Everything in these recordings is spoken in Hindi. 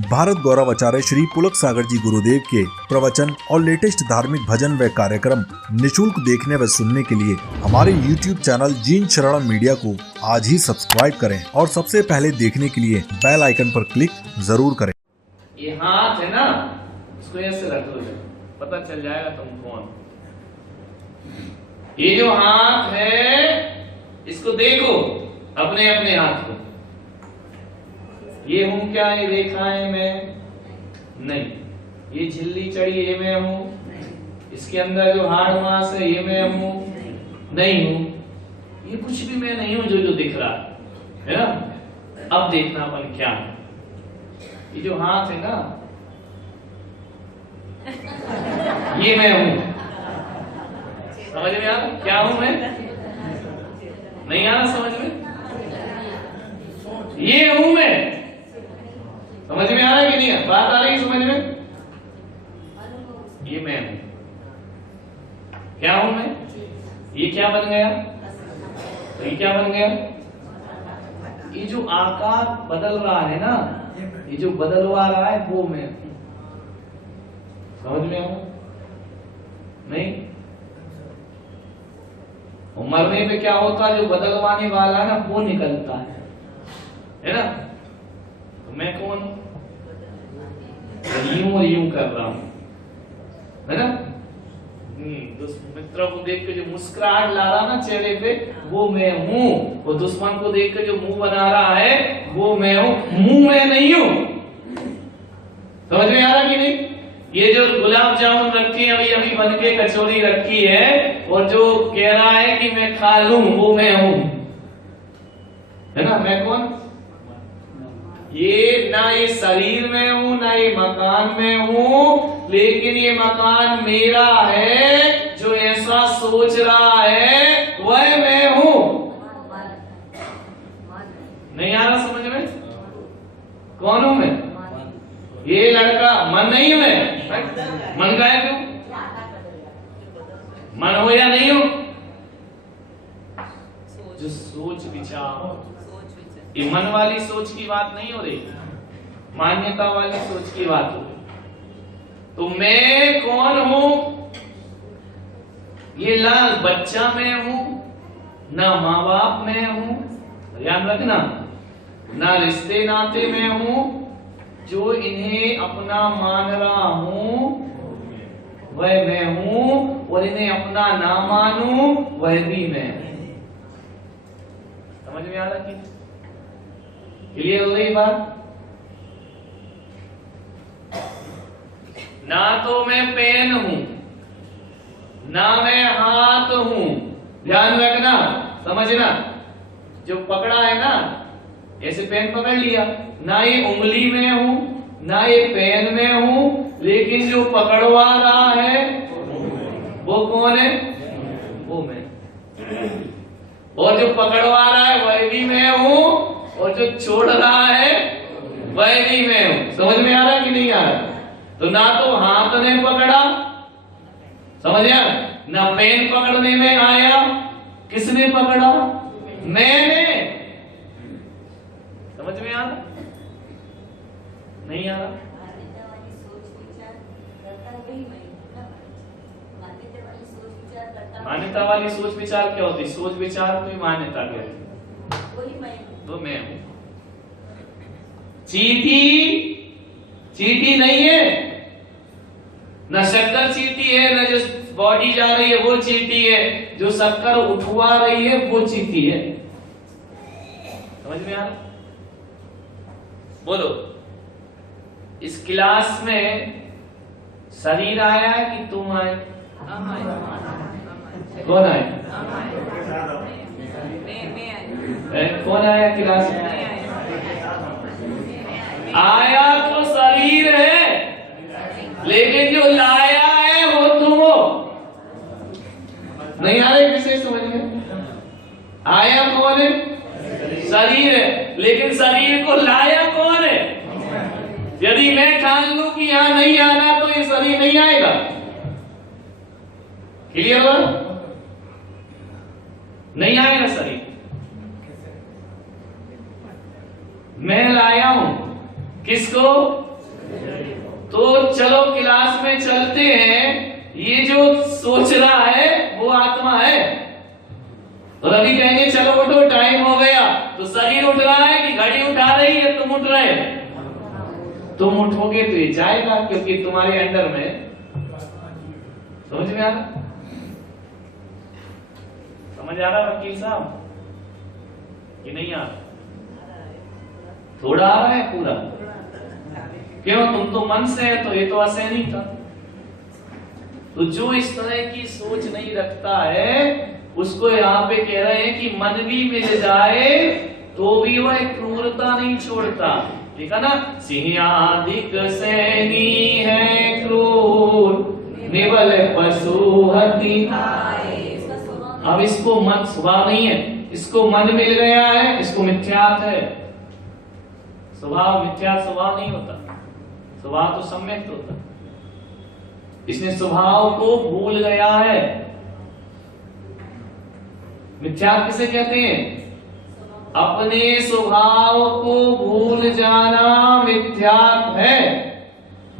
भारत गौरव आचार्य श्री पुलक सागर जी गुरुदेव के प्रवचन और लेटेस्ट धार्मिक भजन व कार्यक्रम निशुल्क देखने व सुनने के लिए हमारे YouTube चैनल जीन शरण मीडिया को आज ही सब्सक्राइब करें और सबसे पहले देखने के लिए बेल आइकन पर क्लिक जरूर करें। ये हाथ है ना, इसको ऐसे रख लो, पता चल जाएगा तुम कौन। ये जो हाथ है इसको देखो, अपने अपने हाथ को। ये हूं क्या? ये देखा है मैं? नहीं। ये झिल्ली चढ़ी, ये मैं हूं? इसके अंदर जो हाड़ मांस है, ये मैं हूं? नहीं हूं। ये कुछ भी मैं नहीं हूं जो दिख रहा है ना। अब देखना अपन क्या है। ये जो हाथ है ना, ये मैं हूं। समझ में आ रहा क्या हूं मैं? नहीं आ रहा समझ में? ये हूं मैं। समझ में आ रहा है कि नहीं? बात आ रही है समझ में? ये मैं हूं। क्या हूं मैं? ये क्या बन गया? तो ये क्या बन गया? ये जो आकार बदल रहा है ना, ये जो बदलवा रहा है वो मैं। समझ में आया? नहीं? और मरने पे क्या होता है? जो बदलवाने वाला है ना वो निकलता है ना। तो मैं कौन हूं? यूं और यूं कर रहा हूं, है ना। मित्रों को देख के जो मुस्कुराहट ला रहा ना चेहरे पे, वो मैं हूं। और दुश्मन को देख के जो मुंह बना रहा है वो मैं हूं। मुंह मैं नहीं हूं। समझ में आ रहा कि नहीं? ये जो गुलाब जामुन रखी है, अभी अभी बन के कचौरी रखी है, और जो कह रहा है कि मैं खा लूं, वो मैं हूं, है ना। मैं कौन? ये ना ये शरीर में हूं, ना ये मकान में हूं, लेकिन ये मकान मेरा है। जो ऐसा सोच रहा है वह मैं हूं। नहीं आ रहा समझ में? कौन हूं मैं? ये लड़का मन नहीं हूं मैं। मन का है क्यों? मन हो या नहीं हो? जो सोच विचार, ये मन वाली सोच की बात नहीं हो रही, मान्यता वाली सोच की बात हो रही। तो मैं कौन हूं? ये लाल बच्चा मैं हूं, ना माँ बाप में हूं, ध्यान रखना, ना रिश्ते नाते में हूं। जो इन्हें अपना मान रहा हूं वह मैं हूं, और इन्हें अपना ना मानूं वह भी मैं। समझ में आ रहा कि क्लियर हो गई बात? ना तो मैं पेन हूं, ना मैं हाथ हूं। ध्यान रखना, समझना। जो पकड़ा है ना, ऐसे पेन पकड़ लिया, ना ये उंगली में हूं, ना ये पेन में हूं, लेकिन जो पकड़वा रहा है वो कौन है? वो मैं। और जो पकड़वा रहा है वह भी मैं हूं, और जो छोड़ रहा है वह भी मैं हूं। समझ में आ रहा कि नहीं आ रहा? तो ना तो हाथ ने पकड़ा, समझ आया, ना पेन पकड़ने में आया। किसने पकड़ा? मैंने। समझ में आ रहा? नहीं आ रहा? मान्यता वाली सोच विचार क्या होती? सोच विचार को मान्यता कहते। तो मैं हूं। चींटी चींटी नहीं है, ना शक्कर चींटी है, ना जो बॉडी जा रही है वो चींटी है। जो शक्कर उठवा रही है वो चींटी है। समझ में आ रहा? बोलो, इस क्लास में शरीर आया है कि तुम आए? कौन आए? कौन आया क्लास में? आया तो शरीर है, लेकिन जो लाया है वो तुम हो। नहीं आ रहे किसे समझ में? आया कौन है? शरीर है, लेकिन शरीर को लाया कौन है? यदि मैं ठान लूं कि यहां नहीं आना तो ये शरीर नहीं आएगा। क्लियर हो? नहीं आएगा शरीर। मैं लाया हूं, किसको? तो चलो क्लास में चलते हैं, ये जो सोच रहा है वो आत्मा है। और अभी कहेंगे चलो उठो टाइम हो गया, तो शरीर उठ रहा है कि घड़ी उठा रही है? तुम उठ रहे, तुम उठोगे तो ये जाएगा, क्योंकि तुम्हारे अंडर में। समझ में आ रहा? समझ आ रहा वकील साहब कि नहीं आ रहा? थोड़ा आ रहा है, पूरा क्यों? तुम तो मन से है, तो ये तो असहनी था। तो जो इस तरह की सोच नहीं रखता है, उसको यहाँ पे कह रहे हैं कि मन भी मिल जाए तो भी वह क्रूरता नहीं छोड़ता। ठीक है ना? सिंहादिक सैनी है क्रूर, निबल पशु हति। अब इसको मन स्वभाव नहीं है, इसको मन मिल गया है, इसको मिथ्यात है। स्वभाव मिथ्यात स्वभाव नहीं होता, स्वभाव तो सम्यक होता। इसने स्वभाव को भूल गया है। मिथ्यात किसे कहते हैं? अपने स्वभाव को भूल जाना मिथ्यात है।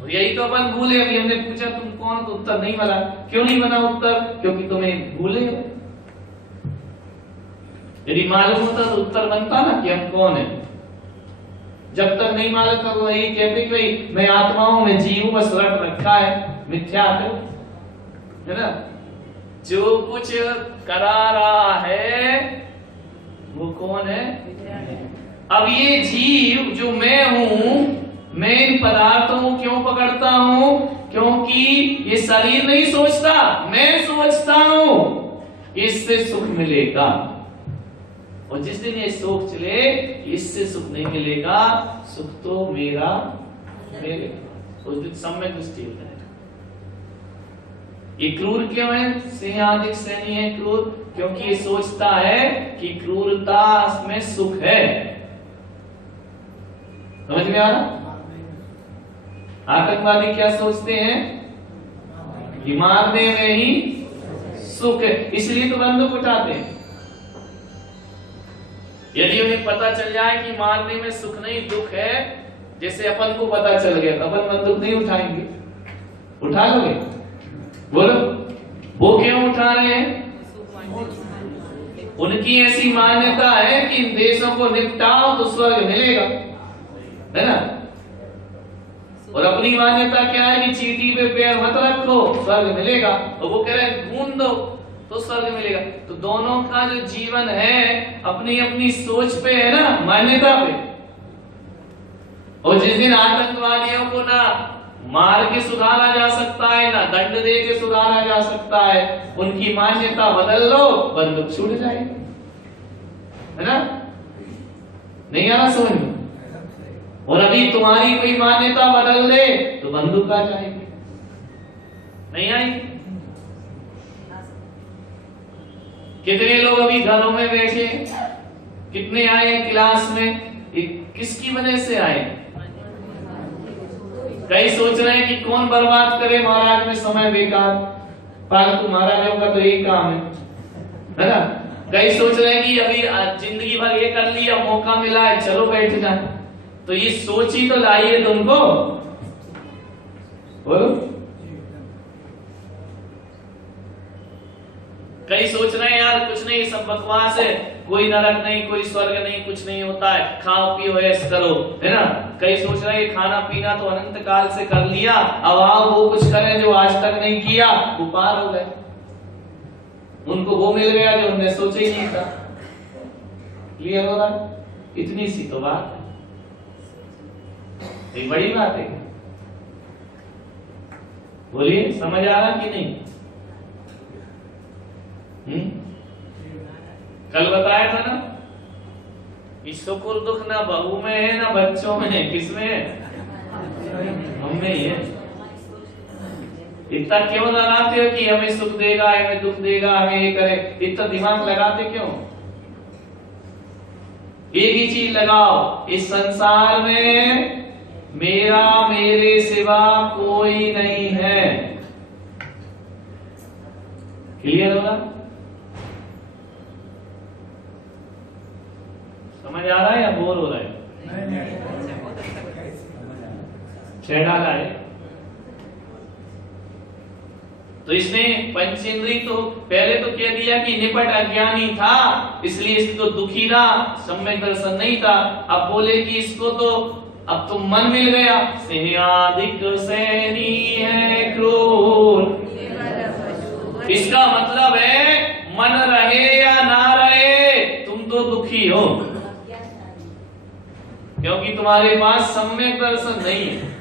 और यही तो अपन भूले। अभी हमने पूछा तुम कौन, तो उत्तर नहीं बना। क्यों नहीं बना उत्तर? क्योंकि तुम्हें भूले हो। यदि मालूम होता तो उत्तर बनता ना कि हम कौन है। जब तक नहीं मालूम था तो यही कहते कि मैं आत्मा हूं, मैं जीव हूं, बस रट रखा है। मिथ्यात है ना? जो कुछ करा रहा है वो कौन है? अब ये जीव जो मैं हूं, मैं इन पदार्थों को क्यों पकड़ता हूं? क्योंकि ये शरीर नहीं सोचता, मैं सोचता हूं इससे सुख मिलेगा। और जिस दिन ये सोच चले इससे सुख नहीं मिलेगा, सुख तो मेरा मिलेगा, उस दिन सम्यक दृष्टि हो जाएगा। ये क्रूर क्यों है? सिंहादिक सैनी है क्रूर, क्योंकि ये सोचता है कि क्रूरता में सुख है। समझ में आ रहा? आतंकवादी क्या सोचते हैं कि मारने में ही सुख है, इसलिए तो बंदूक उठाते हैं। यदि उन्हें पता चल जाए कि मारने में सुख नहीं दुख है, जैसे अपन को पता चल गया, तो अपन बंदूक नहीं उठाएंगे। उठा लोगे? बोलो, वो क्यों उठा रहे हैं? उनकी ऐसी मान्यता है कि इन देशों को निपटाओ तो स्वर्ग मिलेगा, है ना? और अपनी मान्यता क्या है कि चींटी पे पैर मत रखो, स्वर्ग मिलेगा। और वो कह रहे हैं घूम दो तो स्वर्ग मिलेगा। तो दोनों का जो जीवन है अपनी अपनी सोच पे है ना, मान्यता पे। और जिस दिन आतंकवादियों को ना मार के सुधारा जा सकता है, ना दंड दे के सुधारा जा सकता है, उनकी मान्यता बदल लो, बंदूक छूट जाएगी, है ना? नहीं आना समझ में? और अभी तुम्हारी कोई मान्यता बदल दे तो बंदूक आ जाएगी, नहीं आएगी? कितने लोग अभी घरों में बैठे, कितने आए क्लास में, किसकी वजह से आए? कई सोच रहे हैं कि कौन बर्बाद करे महाराज में समय, बेकार फालतू महाराजों का तो यही काम है ना? कई सोच रहे हैं कि अभी जिंदगी भर ये कर लिया, मौका मिला है, चलो बैठ जाए। तो ये सोच ही तो लाई है तुमको, बोलो। कई सोच रहे हैं यार कुछ नहीं, सब बकवास है, कोई नरक नहीं, कोई स्वर्ग नहीं, कुछ नहीं होता है, खाओ पियो ऐश करो, है ना? कई सोच रहे हैं खाना पीना तो अनंत काल से कर लिया, अब आओ वो कुछ करें जो आज तक नहीं किया, वो पार हो गए, उनको वो मिल गया जो उन्होंने सोचा ही नहीं था। क्लियर हो रहा? इतनी सी तो बात है, एक बड़ी बात है। बोलिए, समझ आ रहा कि नहीं? कल बताया था ना, सुख और दुख ना बहू में है ना बच्चों में है, किसमें है? हम में ही है। इतना क्यों लगाते हो कि हमें सुख देगा, हमें दुख देगा, हमें ये करे, इतना दिमाग लगाते क्यों? एक ही चीज लगाओ, इस संसार में मेरा मेरे सिवा कोई नहीं है। क्लियर होगा? समझ आ रहा है या बोर हो रहा है? 6 डाला है। तो इसने पंचेंद्री तो पहले तो कह दिया कि निपट अज्ञानी था इसलिए इसको दुखी रहा, सम्यक दर्शन नहीं था। अब बोले कि इसको तो अब तो मन मिल गया, सिंहादिक सैनी है क्रूर। इसका मतलब है मन रहे या ना रहे तुम तो दुखी हो, क्योंकि तुम्हारे पास सम्यक दर्शन नहीं है।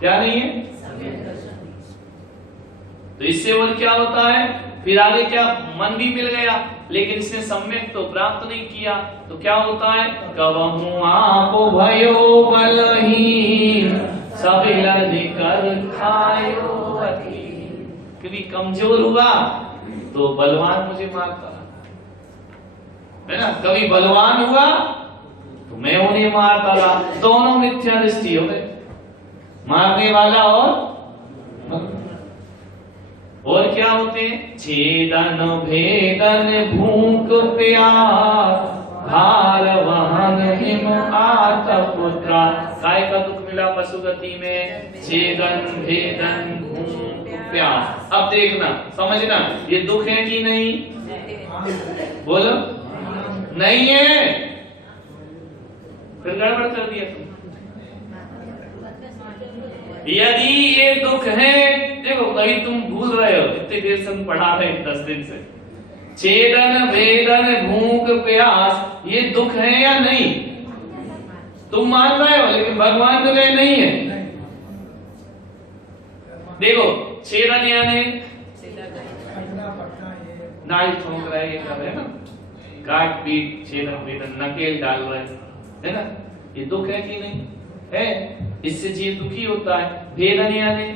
क्या नहीं है? तो इससे और क्या होता है, फिर आगे क्या, मन भी मिल गया लेकिन इसने सम्यक तो प्राप्त नहीं किया, तो क्या होता है, कबहू आप भयो बलहीन सबिलन कर खायो अधीन। कभी कमजोर हुआ तो बलवान मुझे मारता है ना, कभी बलवान हुआ तो मैं उन्हें मारता रहा। दोनों मिथ्या दृष्टि हो गए, मारने वाला और क्या होते हैं, छेदन भेदन भूख प्यास भार वहन हिम आतपुत्रा। काय का दुख मिला पशु गति में, छेदन भेदन भूख प्यास। अब देखना समझना, ये दुख है कि नहीं, बोलो नहीं है, फिर गड़बड़ कर दिया तुम। यदि ये दुख है, देखो कहीं तुम भूल रहे हो, इतने देर से पढ़ा है 10 दिन से, छेदन भेदन भूख प्यास, ये दुख है या नहीं, तुम मान रहे हो लेकिन भगवान तो कहे नहीं है। देखो छेदन यानी नाल ठोक रहा है, ये कर रहे ना, काट पीट छेदन भेदन नकेल डाल रहे है ना, ये दुख है कि नहीं है, इससे जीव दुखी होता है। भेदन यानी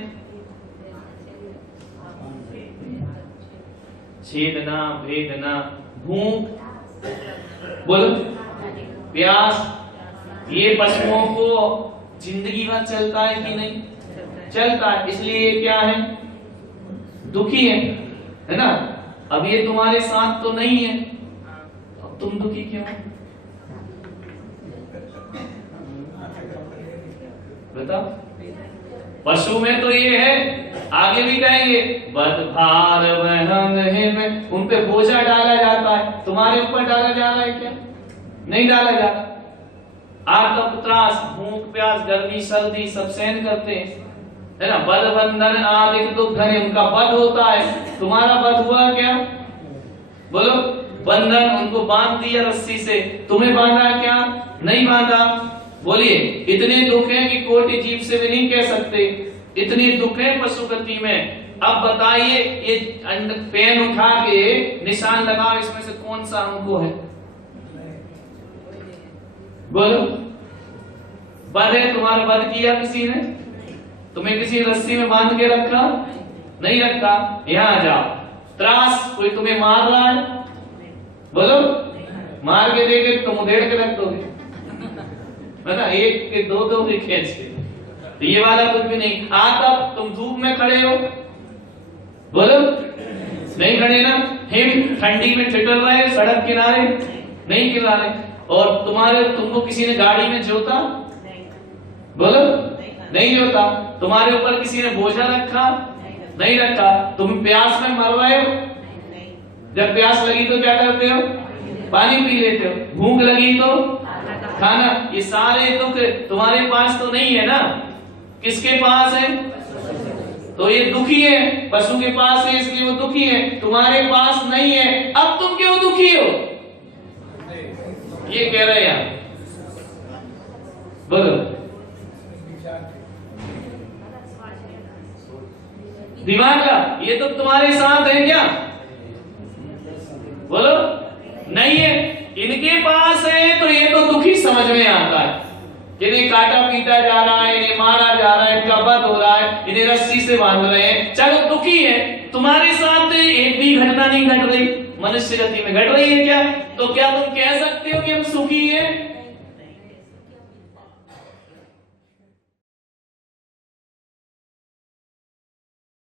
छेदना भेदना, भूख बोलो प्यास, ये पशुओं को जिंदगी भर चलता है कि नहीं चलता है, इसलिए ये क्या है, दुखी है ना। अब ये तुम्हारे साथ तो नहीं है, अब तुम दुखी क्यों, बताओ। पशु में तो ये है, आगे भी कहेंगे बद भार वहन हिम, उन पे बोझा डाला जाता है, तुम्हारे ऊपर डाला जा रहा है क्या, नहीं डाला जा रहा। आतप त्रास भूख प्यास गर्मी सर्दी सब सहन करते हैं है ना। बद बंधन आदि दुख धन, उनका बद होता है, तुम्हारा बद हुआ क्या, बोलो। बंधन, उनको बांध दिया रस्सी से, तुम्हें बांधा क्या, नहीं बांधा। बोलिए, इतने दुख हैं कि कोटि जीव से भी नहीं कह सकते, इतने दुख हैं पशु गति में। अब बताइए, ये पेन उठा के निशान लगाओ, इसमें से कौन सा हमको है, बोलो। बद है, तुम्हारा बद किया किसी ने, तुम्हें किसी रस्सी में बांध के रखा, नहीं रखा। यहां जाओ, त्रास, कोई तुम्हें मार रहा है, बोलो, मार के देखे तुम उधेड़ के रख दोगे ना, एक के दो के खींच के, तो ये वाला कुछ भी नहीं। तब तुम धूप में खड़े हो, बोलो नहीं खड़े ना, हिम ठंडी में ठिठुर रहे सड़क किनारे, नहीं किनारे, और तुमको किसी ने गाड़ी में जोता, बोलो नहीं जोता। तुम्हारे ऊपर किसी ने बोझा रखा, नहीं रखा। तुम प्यास में मर रहे हो, जब प्यास लगी तो क्या करते हो, पानी पी लेते हो। भूख लगी तो खाना, ये सारे दुख तुम्हारे पास तो नहीं है ना, किसके पास है, तो ये दुखी है, पशु के पास है इसलिए वो दुखी है, तुम्हारे पास नहीं है, अब तुम क्यों दुखी हो, ये कह रहे हैं, बोलो। दिमाग का ये तो तुम्हारे साथ है क्या, बोलो नहीं है, इनके पास है तो ये तो दुखी समझ में आता है। इन्हें काटा पीटा जा रहा है, इन्हें मारा जा रहा है, इनका वध हो रहा है, इन्हें रस्सी से बांध रहे हैं, चलो दुखी है। तुम्हारे साथ एक भी घटना नहीं घट रही, मनुष्य गति में घट रही है क्या, तो क्या तुम कह सकते हो कि हम सुखी हैं?